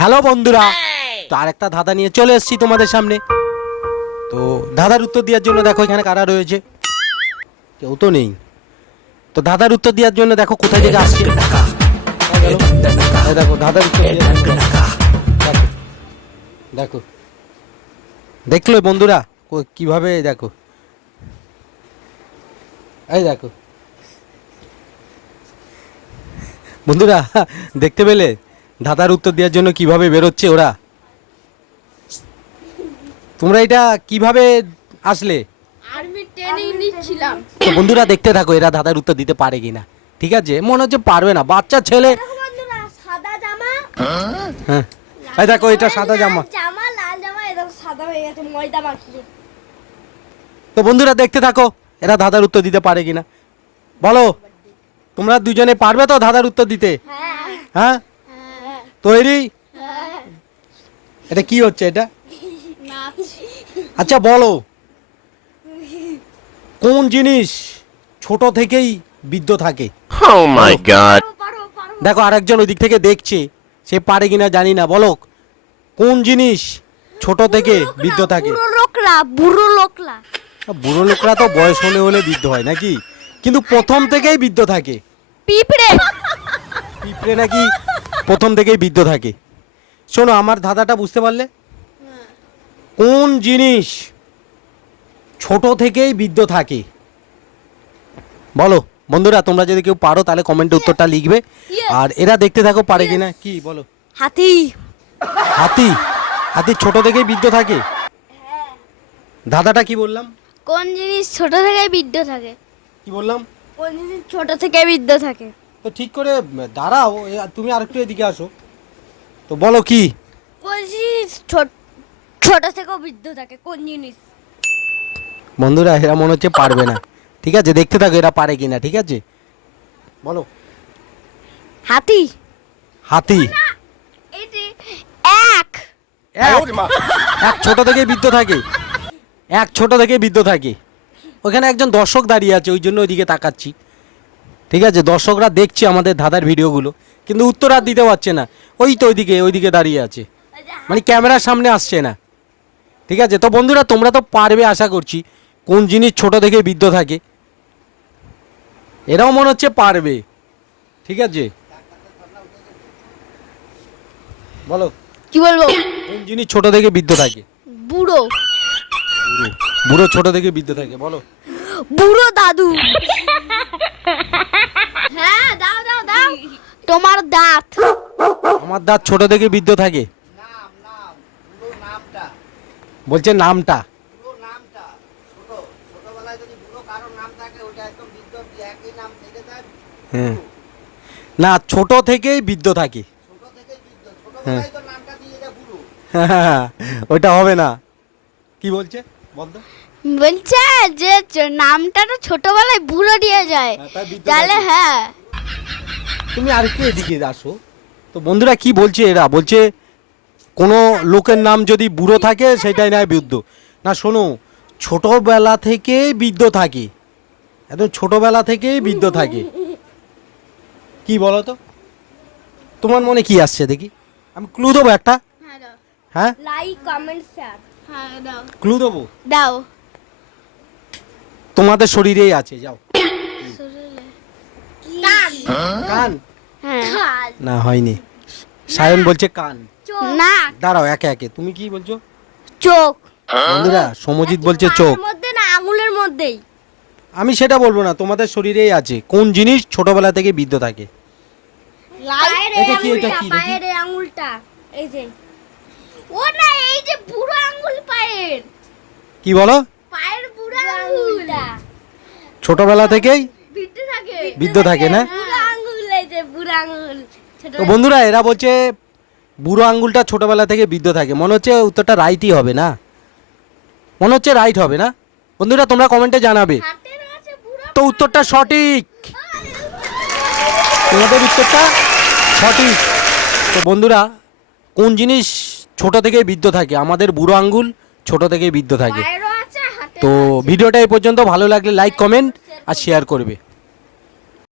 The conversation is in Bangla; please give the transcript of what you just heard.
হ্যালো বন্ধুরা, তো আরেকটা ধাঁধা নিয়ে চলে এসেছি তোমাদের সামনে। তো ধাঁধার উত্তর দেওয়ার জন্য দেখো এখানে কারা রয়েছে, কেউ তো নেই। তো ধাঁধার উত্তর দেওয়ার জন্য দেখো কোথায় থেকে আসছে। এই দেখো ধাঁধার উত্তর দেওয়ার জন্য দেখো, দেখো দেখলো বন্ধুরা কিভাবে, দেখো এই দেখো বন্ধুরা, দেখতে পেলে ধাঁধার উত্তর দেওয়ার জন্য কিভাবে বেরোচ্ছে ওরা। তোমরা এটা কিভাবে আসলে? আর্মি ট্রেনিং নিচ্ছিলাম। তো বন্ধুরা দেখতে থাকো এরা ধাঁধার উত্তর দিতে পারে কিনা। ঠিক আছে, মনে হচ্ছে পারবে না, বাচ্চা ছেলে। বন্ধুরা সাদা জামা, হ্যাঁ এই দেখো এটা সাদা জামা, জামা লাল জামা এরকম সাদা হয়ে গেছে ময়দা মাখিয়ে। তো বন্ধুরা দেখতে থাকো এরা ধাঁধার উত্তর দিতে পারে কিনা। বলো তোমরা দুজনে পারবে তো ধাঁধার উত্তর দিতে? হ্যাঁ তৈরি? এটা কি হচ্ছে এটা? আচ্ছা বলো, কোন জিনিস ছোট থেকেই বৃদ্ধ থাকে? Oh my god. দেখো আরেকজন ওই দিক থেকে দেখছে, সে পারে কিনা জানি না। বলো কোন জিনিস ছোট থেকে বৃদ্ধ থাকে? বুড়ো লোকরা, বুড়ো লোকরা। বুড়ো লোকরা তো বয়স হলে হলে বৃদ্ধ হয় নাকি, কিন্তু প্রথম থেকেই বৃদ্ধ থাকে। পিঁপড়ে। পিঁপড়ে নাকি প্রথম থেকেই বৃদ্ধ থাকে? শোনো আমার ধাঁধাটা বুঝতে পারলে? কোন জিনিস ছোট থেকেই বৃদ্ধ থাকে? বলো বন্ধুরা, তোমরা যদি কেউ পারো তাহলে কমেন্টে উত্তরটা লিখবে। আর এরা দেখতে থাকো পারে কিনা। কি বলো? হাতি। হাতি? হাতি ছোট থেকেই বৃদ্ধ থাকে? ধাঁধাটা কি বললাম? কোন জিনিস ছোট থেকে বৃদ্ধ থাকে? কি বললাম? কোন জিনিস ছোট থেকে বৃদ্ধ থাকে? তো ঠিক করে দাঁড়াও, তুমি আরেকটু এদিকে আসো। তো বলো কি? কোন জিনিস ছোট থেকে বৃদ্ধ থাকে? কোন জিনিস? বন্ধুরা এরা মনে হচ্ছে পারবে না। ঠিক আছে, দেখতে থাকো এরা পারে কিনা। ঠিক আছে বলো। হাতি। হাতি? এটি এক। এক ছোট থেকে বৃদ্ধ থাকে? এক ছোট থেকে বৃদ্ধ থাকে? ওখানে একজন দর্শক দাঁড়িয়ে আছে, ওই জন্য ওইদিকে তাকাচ্ছি। ঠিক আছে, দর্শকরা দেখছে আমাদের ধাঁধার ভিডিওগুলো, কিন্তু উত্তর আর দিতে পারছে না। ওই তো ওইদিকে দাঁড়িয়ে আছে, মানে ক্যামেরার সামনে আসছে না। ঠিক আছে, তো বন্ধুরা তোমরা তো পারবে আশা করছি। কোন জিনিস ছোট থেকে বৃদ্ধ থাকে? এরাও মনে হচ্ছে পারবে। ঠিক আছে বলো কি বলবো? কোন জিনিস ছোট থেকে বৃদ্ধ থাকে? বুড়ো। বুড়ো ছোট থেকে বৃদ্ধ থাকে? বলো। বুড়ো দাদু। হ্যাঁ দাও দাও দাও। তোমার দাঁত। আমার দাঁত ছোট থেকে বৃদ্ধ থাকে? বলছে নামটা। হ্যাঁ না, ছোট থেকেই বৃদ্ধ থাকে। হ্যাঁ ওইটা হবে না। কি বলছে বলতো? বলছে যে নামটা তো ছোটবেলায় বুড়ো দিয়ে যায়, তাই বৃদ্ধ তাহলে থাকে। হ্যাঁ। তুমি আরেকটু এদিকে আসো। তো বন্ধুরা কি বলছে এরা? বলছে কোনো লোকের নাম যদি বুড়ো থাকে সেটাই নয় বৃদ্ধ। না শোনো, ছোটবেলা থেকে বৃদ্ধ থাকে, একদম ছোটবেলা থেকেই বৃদ্ধ থাকে। কি বলো তো, তোমার মনে কি আসছে দেখি? আমি ক্লু দেবো একটা। হ্যাঁ লাইক কমেন্ট শেয়ার। হ্যাঁ দাও ক্লু দেবো। দাও। তোমাদের শরীরেই আছে, যাও। কান। কান? হ্যাঁ না হয়নি, সায়ন বলছে কান। না, দাঁড়াও একে একে, তুমি কি বলছো? চোখ। বন্ধুরা সমজিৎ বলছে চোখ। পায়ের মধ্যে না আঙুলের মধ্যেই? আমি সেটা বলবো না, তোমাদের শরীরেই আছে। কোন জিনিস ছোটবেলা থেকে বৃদ্ধ থাকে? পায়ের এটা কি, এটা কি দেখি? পায়ের এই আঙুলটা, এই যে ও না, এই যে বুড়ো আঙুল পায়ের। কি বলো? পায়ের বুড়ো আঙুলটা ছোটবেলা থেকেই বৃদ্ধ থাকে না? বুড়ো আঙুল, এই যে বুড়ো আঙুল ছোট। তো বন্ধুরা এরা বলছে বুড়ো আঙ্গুলটা ছোটবেলা থেকে বৃদ্ধ থাকে। মনে হচ্ছে উত্তরটা রাইটই হবে না? মনে হচ্ছে রাইট হবে না? বন্ধুরা তোমরা কমেন্টে জানাবে। হাতের আছে বুড়ো। তো উত্তরটা সঠিক, তোমাদের উত্তরটা সঠিক। তো বন্ধুরা কোন জিনিস ছোট থেকে বৃদ্ধ থাকে? আমাদের বুড়ো আঙ্গুল ছোট থেকে বৃদ্ধ থাকে। পায়েরও আছে হাতে। তো ভিডিওটা এই পর্যন্ত, ভালো লাগলে লাইক কমেন্ট আর শেয়ার করবে।